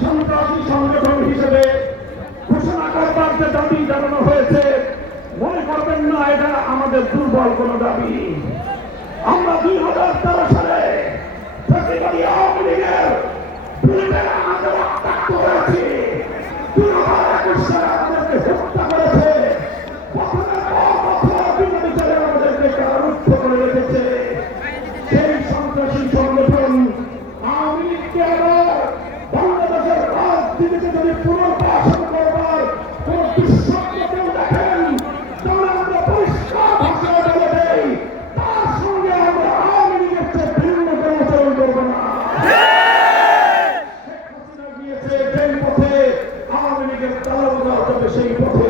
সন্ত্রাসী সংগঠন হিসেবে ঘোষণা করবার যে দাবি জানানো হয়েছে, মনে করবেন না এটা আমাদের দুর্বল কোন দাবি। আমরা 2013 সালে ফ্যাসিবাদী আওয়ামী লীগের বিরুদ্ধে আমাদের রক্তাক্ত হয়েছি। 2021 সালে আমাদেরকে হত্যা করেছে, আমাদেরকে কারারুদ্ধ করে রেখেছে। সেই সন্ত্রাসী সংগঠন আওয়ামী লীগকে আবার বাংলাদেশের রাজনীতিতে যদি পুনর্বাসন করবার কোন দুঃস্বপ্ন কেউ দেখেন, তাহলে আমরা পরিষ্কার ভাষায় বলে দেই, তার সঙ্গে আমরা আওয়ামী লীগের চেয়ে ভিন্ন কোনো আচরণ করবো না। শেখ হাসিনা গিয়েছে যেই পথে, আওয়ামী লীগের তালাও দেওয়া যাবে সেই পথে।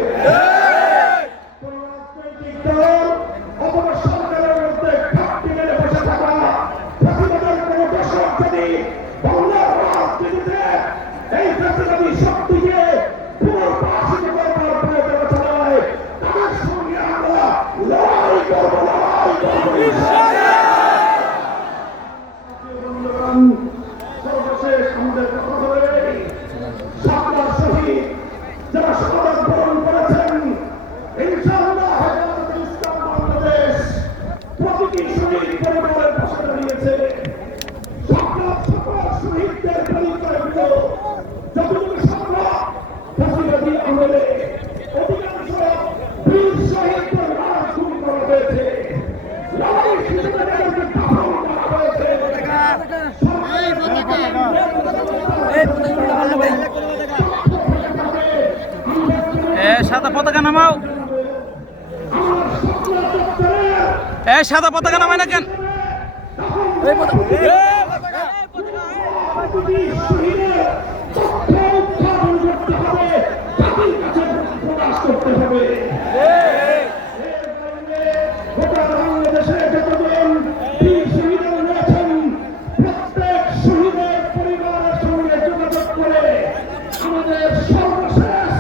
কোন রাজনৈতিক দল অথবা সরকারের মধ্যে ঘাটতি মেরে বসে থাকা ফ্যাসিবাদের কোন দর্শক যদি বাংলার রাজনীতিতে এই ফ্যাসিবাদী শক্তিকে পুনর্বাসিত করবার প্রয়োজন চালায়, তাদের সঙ্গে আমরা লড়াই করবো, লড়াই করবো। বন্ধুগণ, সর্বশেষ আমাদের কথা ধরে সাতটা শহীদ যারা শাহাদাত বরণ করেছেন, ইনশাআল্লাহ হেফাজতে ইসলাম বাংলাদেশ প্রতিটি শহীদ পরিবারের পাশে দাঁড়িয়েছে। সকল শহীদদের পরিবারগুলো যতটুকু সম্ভব ফ্যাসিবাদী আমলে অধিকাংশ বীর শহীদদের লাশ গুম করা হয়েছে, লড়াই হিসেবে তাদেরকে দাফন করা হয়েছে। সাদা পতাকা নামাও, সাদা পতাকা নামায় না কেন? প্রত্যেক শহীদের পরিবারের সঙ্গে যোগাযোগ করে আমাদের সর্বশেষ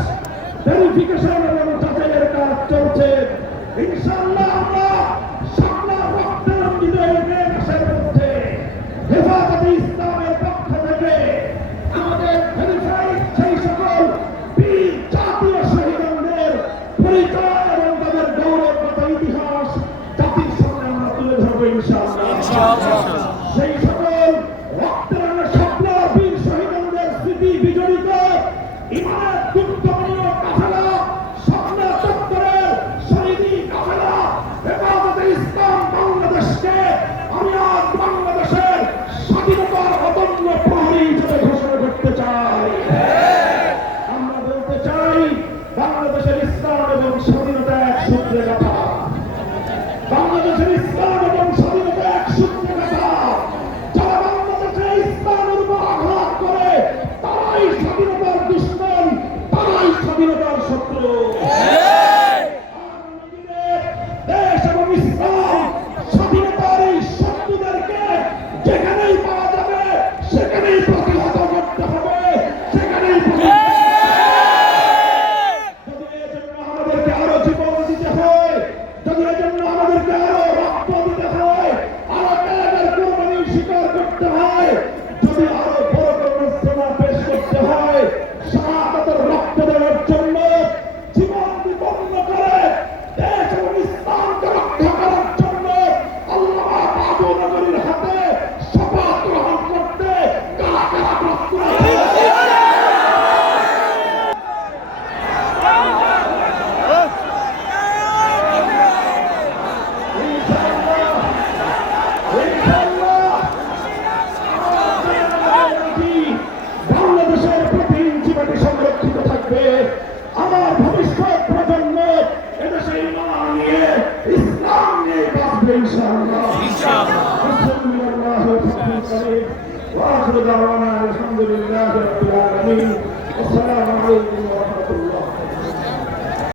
ভেরিফিকেশন এবং যাচাইয়ের কাজ চলছে। ইনশাআল্লাহ আমরা সামনে রক্তারঞ্জিত এই দেশের মধ্যে হেফাজতে ইসলামের পক্ষ থেকে আমাদের ভেরিফাইড সেই সকল বীর জাতীয় শহীদদের পরিচয় এবং তাদের গৌরবগত ইতিহাস জাতির সামনে আমরা তুলে ধরবো ইনশাআল্লাহ। সেই সকল রক্তের স্বপ্ন বীর শহীদদের স্মৃতি বিজড়িত ইমানের গুরুত্বপূর্ণ কাফেলা, স্বপ্ন চত্বরের শহীদি কাফেলা হেফাজতে ইসলাম বাংলাদেশকে আমি আজ বাংলাদেশের স্বাধীনতার অদম্য প্রহরী হিসেবে ঘোষণা করতে চাই। আমরা বলতে চাই, বাংলাদেশের ইসলাম এবং স্বাধীনতা এক সূত্রে গাঁথা। বাংলাদেশের ইসলাম এবং স্বাধীনতা এক সূত্রে গাঁথা। যারা বাংলাদেশে ইসলামের উপর আঘাত করে তারাই স্বাধীনতার দুশ্মন, তারাই স্বাধীনতার শত্রু। দেশ এবং ইসলাম স্বাধীনতার এই শত্রুদেরকে যেখানেই পাওয়া যাবে সেখানেই প্রতিহত করতে হবে, সেখানেই যদি এজন্য আমাদেরকে আরো জীবন দিতে হয়, যদি এজন্য আমাদেরকে আরো রক্ত দিতে হয়, আরো ত্যাগের কোরবানি স্বীকার করতে হয়, যদি আরো বড় কোনো সেবা পেশ করতে হয়, শাহাদাতের রক্ত দেওয়ার জন্য জীবন বিপন্ন করে দেশ এবং ইসলামকে রক্ষা করার জন্য আল্লামা বাবু নগরীর হাতে শপথ গ্রহণ করতে কারা কারা প্রস্তুত আছে? বাংলাদেশের প্রতি ইঞ্চি মাটি সংরক্ষিত থাকবে। আমার ভবিষ্যৎ প্রজন্ম এদেশে ইমান নিয়ে, ইসলাম নিয়ে বাঁচবে ইনশাআল্লাহ। وآخر دعوانا الحمد لله رب العالمين والسلام عليكم